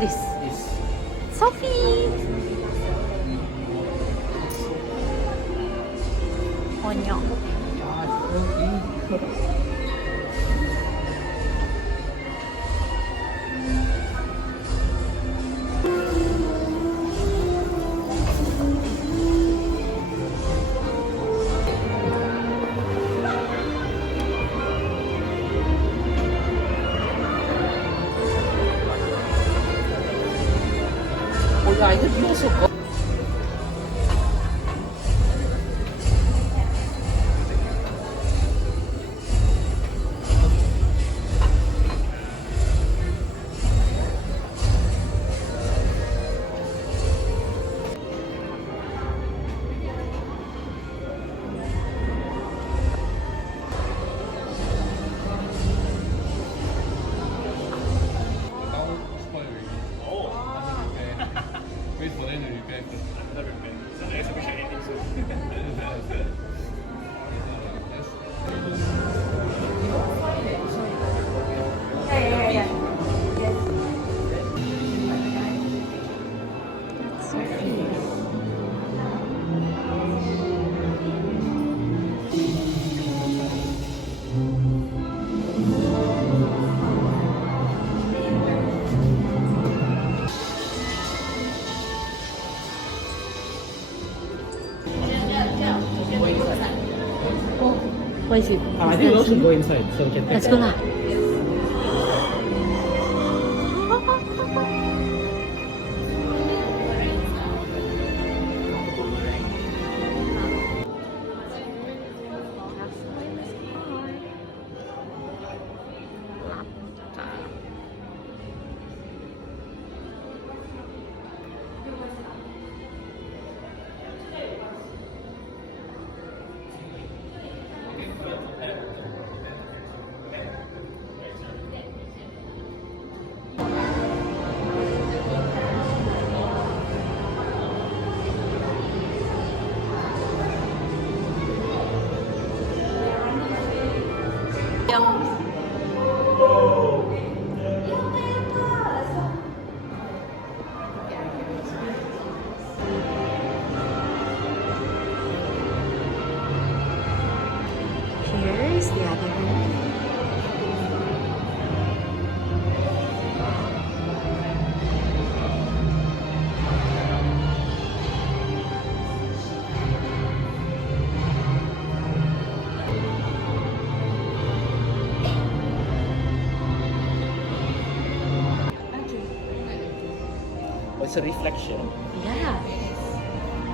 This. This. Sophie! Onyo. Oh yeah, I think you also got. Wait for them to repair first. Some exhibition ending soon. What is it? I think we all should go inside so we can take Let's go lah. Here's the other room. Oh, it's a reflection. Yeah.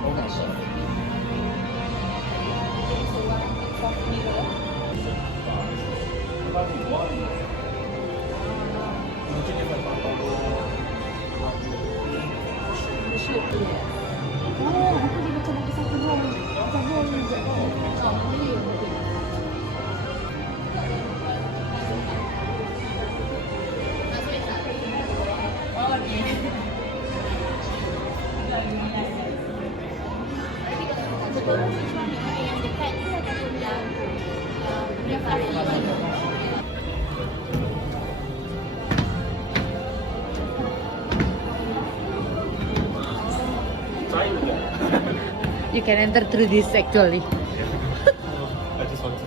Oh my god. You can enter through this actually. I just want to.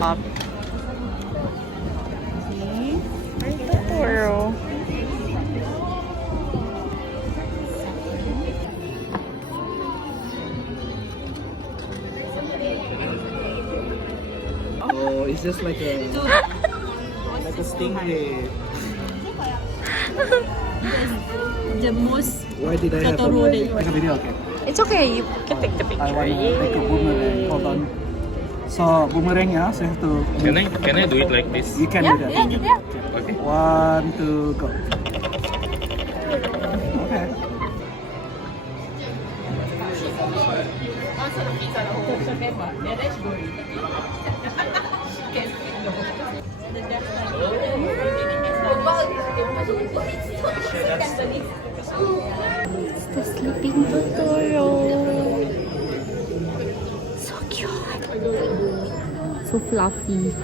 Up. Totoro. Oh, it's just like a stingray. The most Why did I have Totoro a, that you take a video? Okay. It's okay, you can take the picture. I want to take a boomerang. Hold on. So boomerang, yeah. So you have to. Can I do it like this? You can Yeah, do that. yeah, yeah. Okay. 1, 2, go. Okay. It's the sleeping Totoro. So fluffy.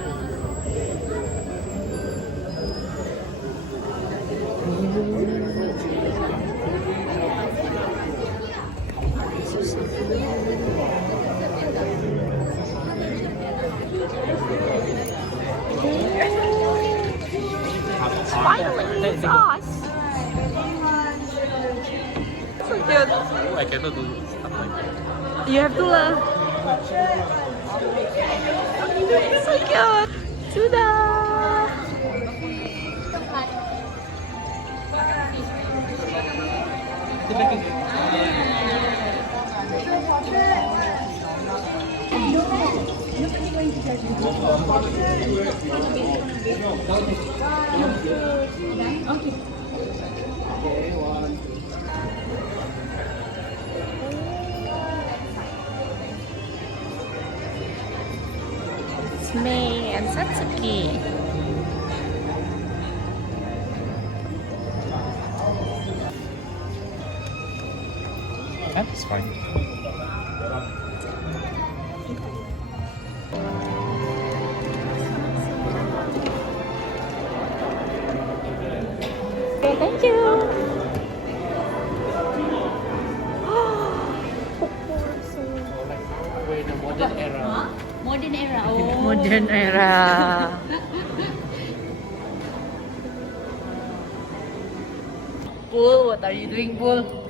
Finally, it's us. So cute. Oh, I cannot do stuff like that. You have to learn. So cute. Sudah. It's May and Satsuki. That's fine. Okay, thank you. We're in a modern era. Modern era. Oh. Modern era. Bull, what are you doing, Bull?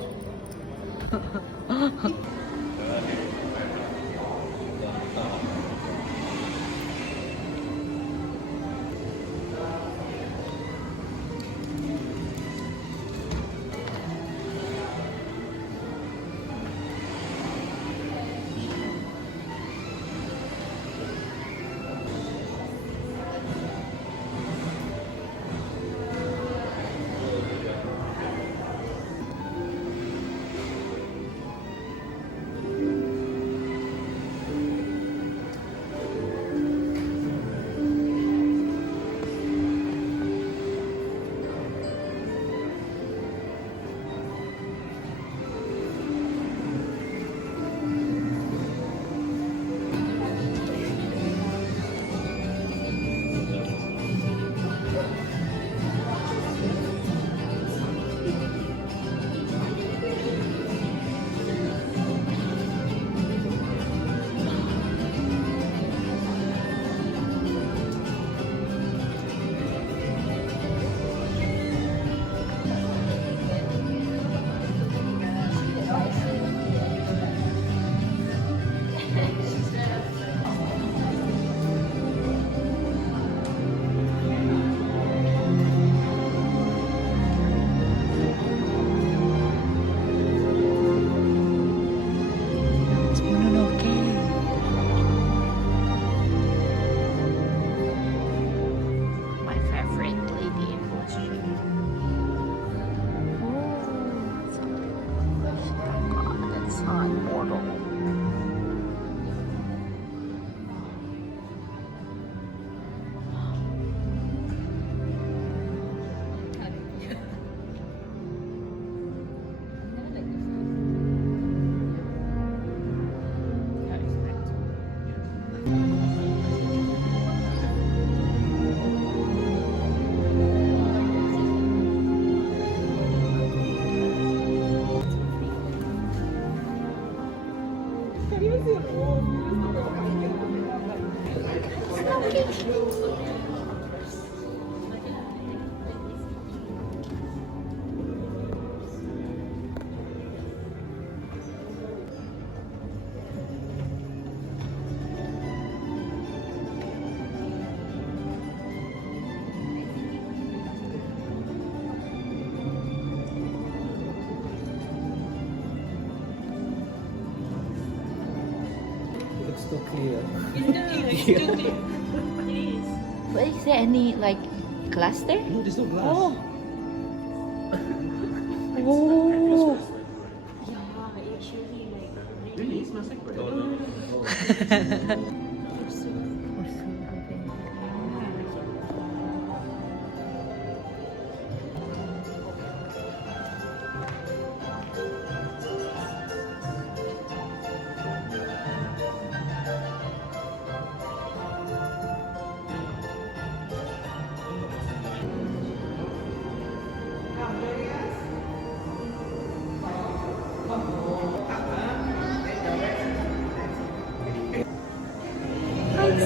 My favorite lady in Monastery. Oh, that's sun model. It's too clear. But is there any like glass there? No, there's no glass. Oh. Oh. Really? It smells like bread.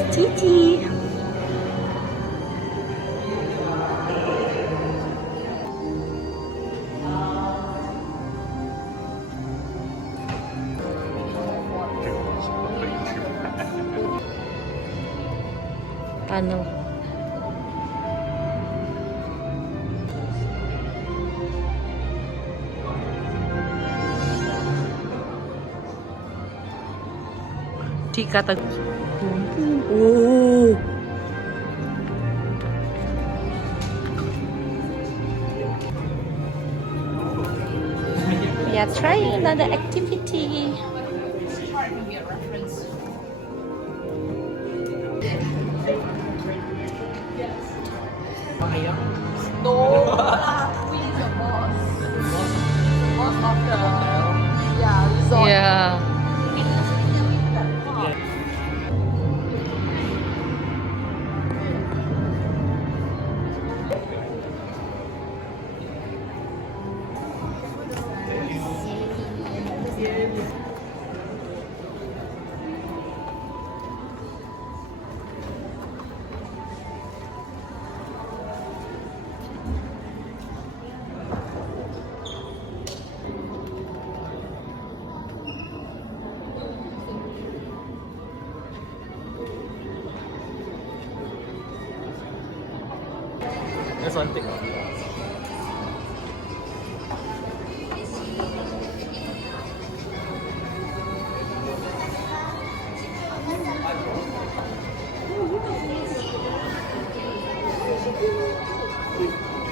Titi. Tunnel. Dikata. Oh. We are trying another activity. Yeah. That's one thing.